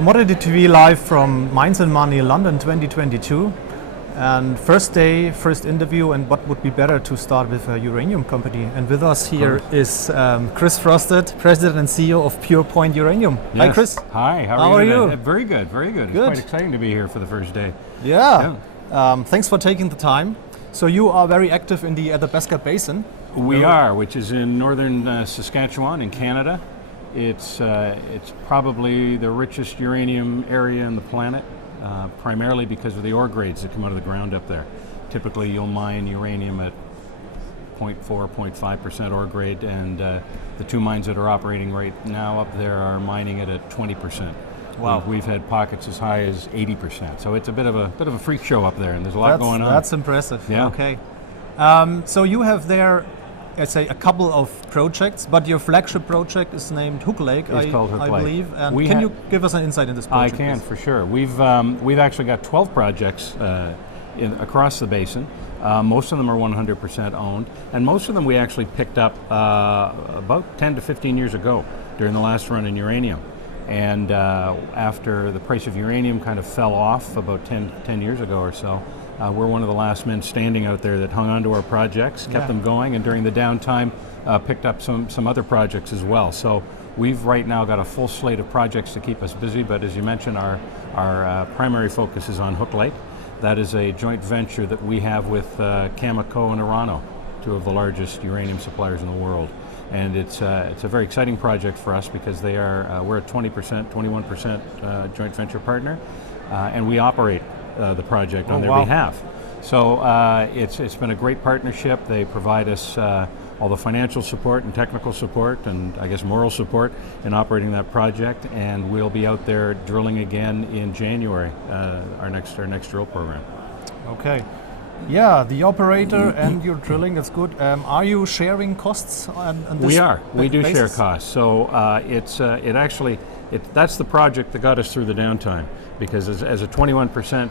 Commodity TV live from Mines and Money, London 2022. And first day, first interview, and what would be better to start with a uranium company. And with us here is Chris Frostad, President and CEO of Purepoint Uranium. Yes. Hi Chris. Hi, how are you? Very good, very good. It's Good. quite exciting to be here for the first day. Yeah. Thanks for taking the time. So you are very active in the Athabasca Basin. We are, which is in northern Saskatchewan in Canada. It's probably the richest uranium area in the planet, primarily because of the ore grades that come out of the ground up there. Typically you'll mine uranium at 0.4, 0.5% ore grade, and the two mines that are operating right now up there are mining it at 20%. Wow. We've had pockets as high as 80%. So it's a bit of a freak show up there, and there's a lot going on. That's impressive. Yeah. Okay. So you have there, let's say, a couple of projects, but your flagship project is named Hook Lake. It's called Hook I Lake. believe. And can you give us an insight in this project? I can, please? for sure. We've actually got 12 projects across the basin. Most of them are 100% owned, and most of them we actually picked up about 10 to 15 years ago during the last run in uranium. And after the price of uranium kind of fell off about 10 years ago or so, we're one of the last men standing out there that hung on to our projects, kept them going, and during the downtime picked up some other projects as well. So we've right now got a full slate of projects to keep us busy, but as you mentioned, our primary focus is on Hook Lake. That is a joint venture that we have with Cameco and Orano, two of the largest uranium suppliers in the world. And it's a very exciting project for us because we're a 20%, 21% joint venture partner, and we operate the project on their behalf. So it's been a great partnership. They provide us all the financial support and technical support, and I guess moral support in operating that project. And we'll be out there drilling again in January, our next drill program. Okay. Yeah, the operator and your drilling, that's good. Are you sharing costs on this? We are. We do basis? share costs. So that's the project that got us through the downtime, because as a 21%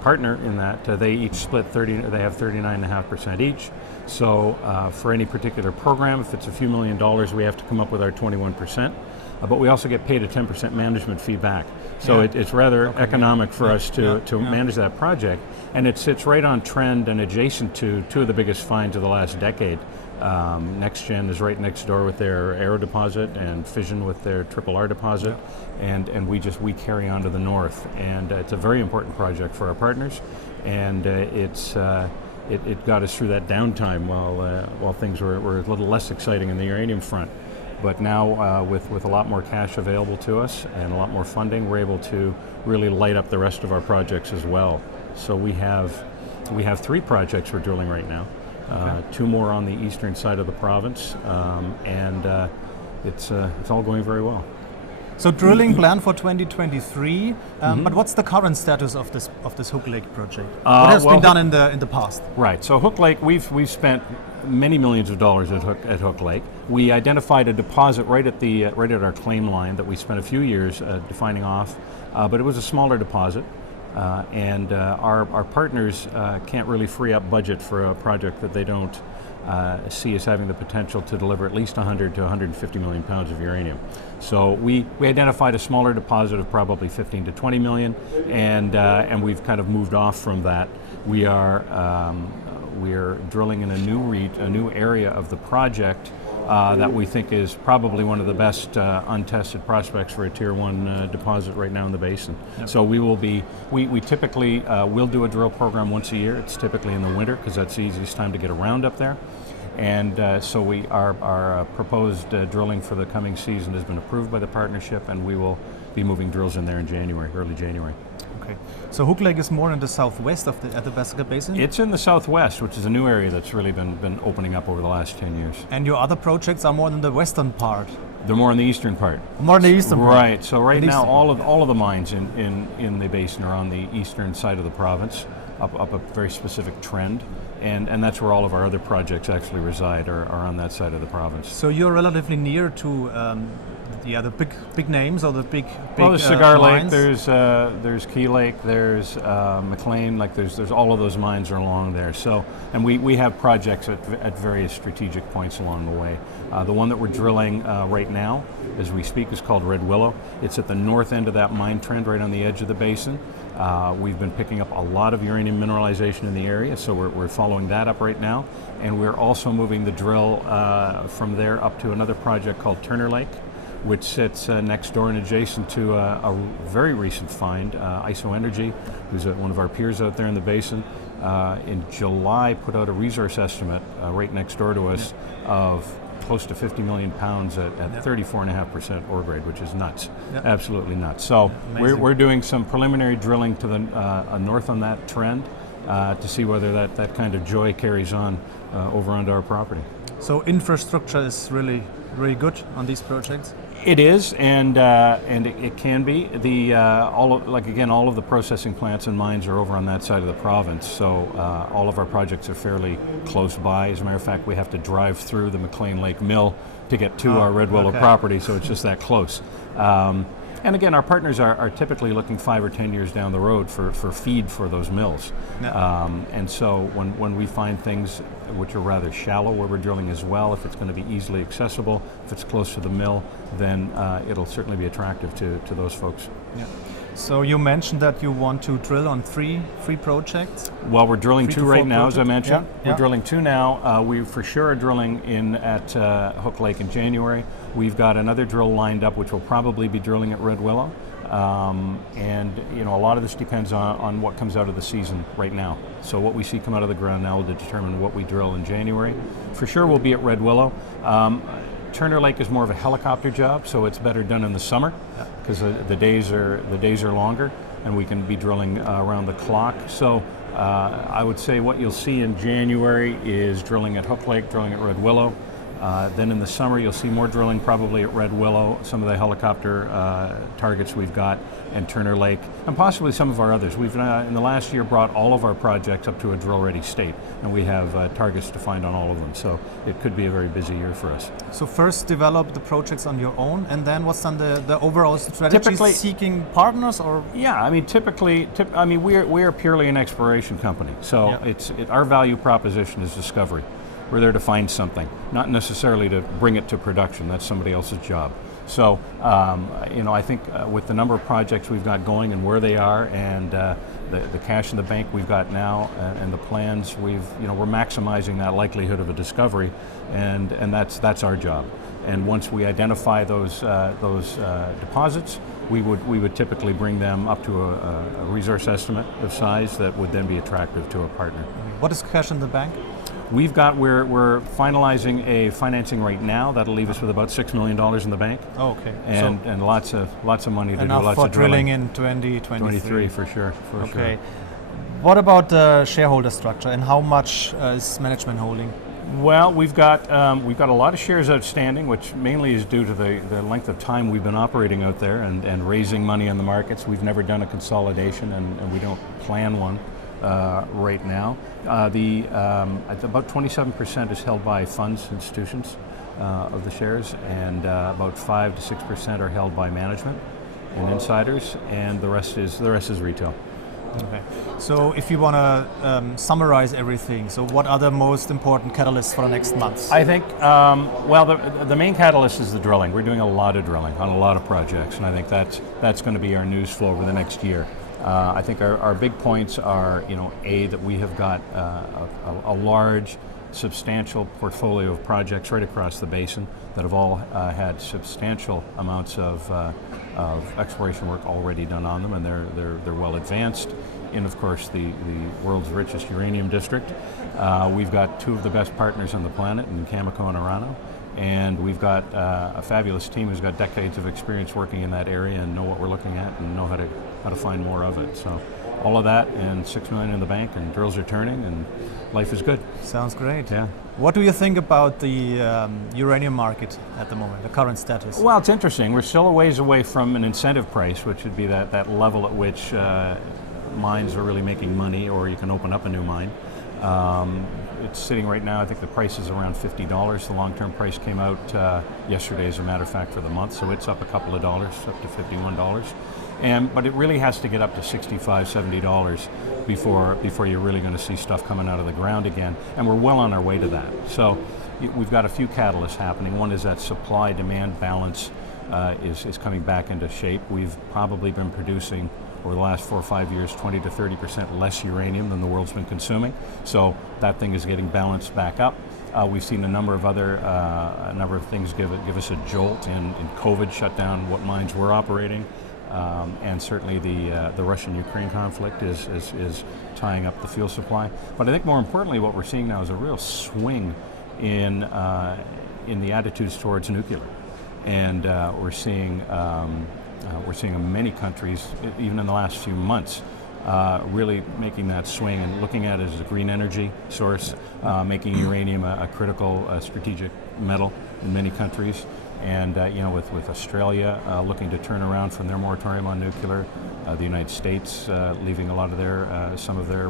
partner in that, they each split they have 39.5% each. So for any particular program, if it's a few $1 million, we have to come up with our 21%. But we also get paid a 10% management fee back. So it's rather economic for us to manage that project. And it sits right on trend and adjacent to two of the biggest finds of the last decade. NextGen is right next door with their Arrow deposit, and Fission with their Triple R deposit. And we carry on to the north. And it's a very important project for our partners. And it got us through that downtime while things were a little less exciting in the uranium front. But now with a lot more cash available to us and a lot more funding, we're able to really light up the rest of our projects as well. So we have 3 projects we're drilling right now, 2 more on the eastern side of the province, and it's all going very well. So drilling plan for 2023, but what's the current status of this Hook Lake project? What has been done in the past? Right. So Hook Lake, we've spent many millions of dollars at Hook Lake. We identified a deposit right at our claim line that we spent a few years defining off, but it was a smaller deposit, and our partners can't really free up budget for a project that they don't see as having the potential to deliver at least 100 to 150 million pounds of uranium. So we identified a smaller deposit of probably 15 to 20 million, and we've kind of moved off from that. We're drilling in a new area of the project that we think is probably one of the best untested prospects for a Tier 1 deposit right now in the basin. Yep. So we typically will do a drill program once a year. It's typically in the winter because that's the easiest time to get around up there. And so our proposed drilling for the coming season has been approved by the partnership, and we will be moving drills in there in January, early January. Okay. So Hook Lake is more in the southwest of the Athabasca Basin? It's in the southwest, which is a new area that's really been opening up over the last 10 years. And your other projects are more in the western part? They're more in the eastern part. More in the eastern part? Right. So right now, all of the mines in the basin are on the eastern side of the province, up a very specific trend. And that's where all of our other projects actually reside, are on that side of the province. So you're relatively near to the big names or the big well, there's Cigar Lake, mines? there's Key Lake, there's McLean, like there's all of those mines are along there. So, and we have projects at various strategic points along the way. The one that we're drilling right now, as we speak, is called Red Willow. It's at the north end of that mine trend, right on the edge of the basin. We've been picking up a lot of uranium mineralization in the area, so we're following that up right now. And we're also moving the drill from there up to another project called Turner Lake, which sits next door and adjacent to a very recent find. ISO Energy, who's one of our peers out there in the basin, in July put out a resource estimate right next door to us of close to 50 million pounds at 34.5% ore grade, which is nuts, absolutely nuts. So we're doing some preliminary drilling to the north on that trend to see whether that kind of joy carries on over onto our property. So infrastructure is really good on these projects? It is, and it can be. All of the processing plants and mines are over on that side of the province, so all of our projects are fairly close by. As a matter of fact, we have to drive through the McLean Lake Mill to get to our Red Willow property, so it's just that close. And again, our partners are typically looking 5 or 10 years down the road for feed for those mills. And so when we find things which are rather shallow where we're drilling as well, if it's going to be easily accessible, if it's close to the mill, then it'll certainly be attractive to those folks. Yeah. So you mentioned that you want to drill on three projects? Well, we're drilling 2 right now, as I mentioned. Yeah. We're drilling 2 now. We for sure are drilling at Hook Lake in January. We've got another drill lined up, which will probably be drilling at Red Willow. And a lot of this depends on what comes out of the season right now. So what we see come out of the ground now will determine what we drill in January. For sure, we'll be at Red Willow. Turner Lake is more of a helicopter job, so it's better done in the summer because the days are longer, and we can be drilling around the clock. So I would say what you'll see in January is drilling at Hook Lake, drilling at Red Willow. Then in the summer you'll see more drilling probably at Red Willow, some of the helicopter targets we've got, and Turner Lake, and possibly some of our others. We've in the last year brought all of our projects up to a drill-ready state, and we have targets defined on all of them, so it could be a very busy year for us. So first develop the projects on your own, and then what's then the overall strategy? Typically, seeking partners, or? Yeah, I mean, we are purely an exploration company, so our value proposition is discovery. We're there to find something, not necessarily to bring it to production. That's somebody else's job. So, I think with the number of projects we've got going and where they are, and the cash in the bank we've got now, and the plans, we're maximizing that likelihood of a discovery, and that's our job. And once we identify those deposits, we would typically bring them up to a resource estimate of size that would then be attractive to a partner. What is cash in the bank? We're finalizing a financing right now that'll leave us with about $6 million in the bank. Oh, okay. And lots of money to do lots for of drilling in 2023 for sure. Okay. What about the shareholder structure, and how much is management holding? Well, we've got a lot of shares outstanding, which mainly is due to the length of time we've been operating out there and raising money in the markets. We've never done a consolidation, and we don't plan one right now. About 27% is held by funds, institutions of the shares, and about 5 to 6% are held by management and insiders, and the rest is retail. Okay. So if you want to summarize everything, so what are the most important catalysts for the next months? I think, the main catalyst is the drilling. We're doing a lot of drilling on a lot of projects, and I think that's going to be our news flow over the next year. I think our big points are, that we have got a large, substantial portfolio of projects right across the basin that have all had substantial amounts of exploration work already done on them, and they're well advanced in, of course, the world's richest uranium district. We've got 2 of the best partners on the planet in Cameco and Orano, and we've got a fabulous team who's got decades of experience working in that area and know what we're looking at and know how to find more of it. So all of that and $6 million in the bank, and drills are turning, and life is good. Sounds great. Yeah. What do you think about the uranium market at the moment, the current status? Well, it's interesting. We're still a ways away from an incentive price, which would be that level at which mines are really making money, or you can open up a new mine. it's sitting right now, I think the price is around $50. The long-term price came out yesterday, as a matter of fact, for the month, so it's up a couple of dollars, up to $51. But it really has to get up to $65, $70 before you're really going to see stuff coming out of the ground again, and we're well on our way to that. So we've got a few catalysts happening. One is that supply-demand balance is coming back into shape. We've probably been producing, over the last 4 or 5 years, 20 to 30% less uranium than the world's been consuming. So that thing is getting balanced back up. We've seen a number of things give us a jolt. In COVID shut down what mines were operating, and certainly the Russian-Ukraine conflict is tying up the fuel supply. But I think more importantly, what we're seeing now is a real swing in the attitudes towards nuclear, and we're seeing in many countries, even in the last few months, really making that swing and looking at it as a green energy source, making uranium a critical strategic metal in many countries. And with Australia looking to turn around from their moratorium on nuclear, the United States leaving a lot of some of their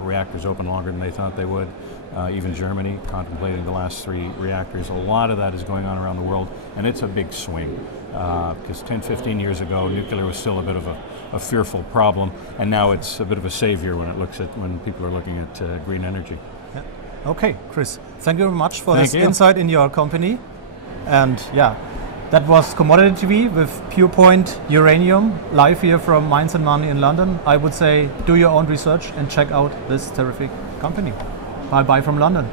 reactors open longer than they thought they would, even Germany contemplating the last 3 reactors. A lot of that is going on around the world, and it's a big swing. Because 10, 15 years ago, nuclear was still a bit of a fearful problem, and now it's a bit of a savior when people are looking at green energy. Yeah. Okay, Chris, thank you very much for this insight in your company. And yeah, that was Commodity TV with Purepoint Uranium, live here from Mines and Money in London. I would say do your own research and check out this terrific company. Bye-bye from London.